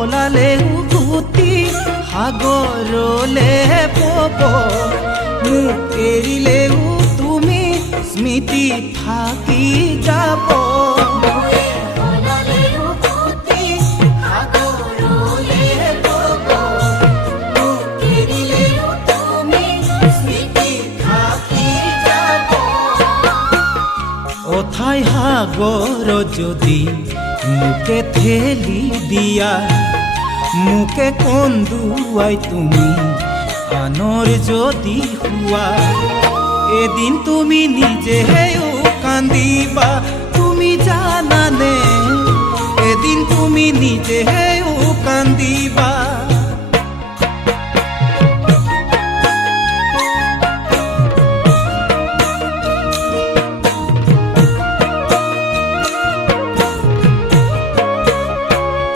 হলালেও গুটি সাগৰলে পব মোক এৰিলেও তুমি স্মৃতি থাকি যাব অথাই সাগৰ যদি মোকে ঠেলি দিয়া মোকে কন্দুৱাই তুমি আনৰ যদি হোৱা এদিন তুমি নিজেও কান্দিবা তুমি জানানে এদিন তুমি নিজেও কান্দিবা